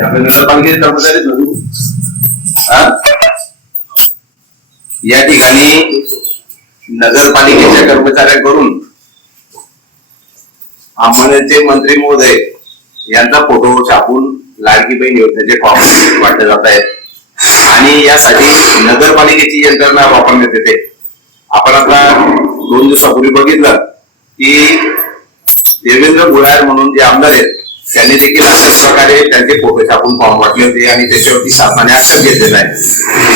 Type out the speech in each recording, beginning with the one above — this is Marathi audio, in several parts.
आपले नगरपालिकेचे कर्मचारीच नव्हते. या ठिकाणी नगरपालिकेच्या कर्मचाऱ्यांकडून आम्हाचे मंत्री महोदय यांचा फोटो छापून लाडकी बहीण योजनेचे फॉर्म वाटले जात आहेत आणि यासाठी नगरपालिकेची यंत्रणा वापरण्यात येते. आपण आता 2 दिवसापूर्वी बघितलं की देवेंद्र गुळार म्हणून जे आमदार आहेत त्यांनी देखील अशाच प्रकारे त्यांचे फोटो छापून फॉर्म वाटले होते आणि त्याच्यावरती शासनाने ऍक्शन घेतलेला आहे.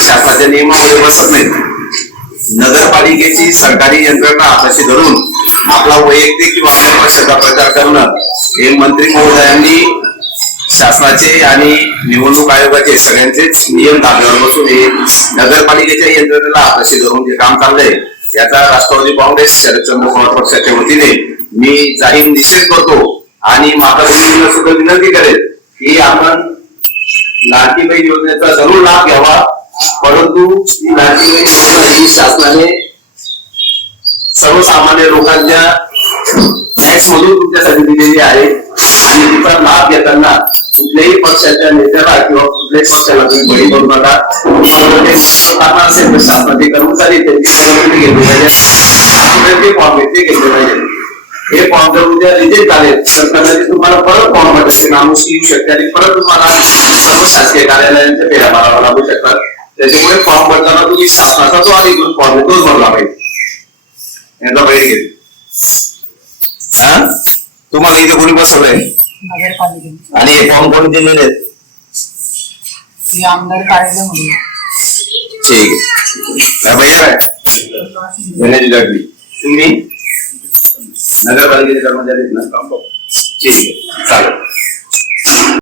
शासनाच्या नियमामध्ये बसत नाही. नगरपालिकेची सरकारी यंत्रणा हाताशी धरून आपला वैयक्तिक किंवा पक्षाचा प्रचार करणं हे मंत्री महोदयांनी शासनाचे आणि निवडणूक आयोगाचे सगळ्यांचेच नियम धाब्यावर बसून हे नगरपालिकेच्या यंत्रणेला हाताशी धरून जे काम चाललंय याचा राष्ट्रवादी काँग्रेस शरदचंद्र पवार पक्षाच्या वतीने मी जाहीर निषेध करतो आणि माताभगिनींना सुद्धा विनंती करेल की आपण लाडकी बहीण योजनेचा जरूर लाभ घ्यावा. परंतु लाडकी बहीण योजना ही शासनाने सर्वसामान्य लोकांच्या टॅक्स मधून तुमच्यासाठी दिलेली आहे आणि तिचा लाभ घेताना कुठल्याही पक्षाच्या नेत्याला किंवा कुठल्याही पक्षाला तुम्ही बळी करू नका. असेल तर शासनाचे कर्मचारी त्यांची परवानगी घेतली पाहिजे, फॉर्म घेतले पाहिजे. हे फॉर्म जर उद्या रिजेक्ट झाले तर कदाचित तुम्हाला परत फॉर्म भरण्याची नामुष्की येऊ शकते आणि परत तुम्हाला सर्व शासकीय कार्यालयांच्या फेऱ्या माराव्या लागू शकतात. त्याच्यामुळे फॉर्म भरताना तुम्ही शासनाचा जो अधिकृत फॉर्म आहे तोच भरला पाहिजे. यांना बाहेर घेतली तुम्हाला इथे कोणी बसवलंय आणि हे फॉर्म कोणी दिलेले आहेत? आमदार कार्यालय म्हणून. ठीक आहे भैया घेण्याची लागली तुम्ही नगरपालिकेचे कर्मचारी ठीक आहे चालेल.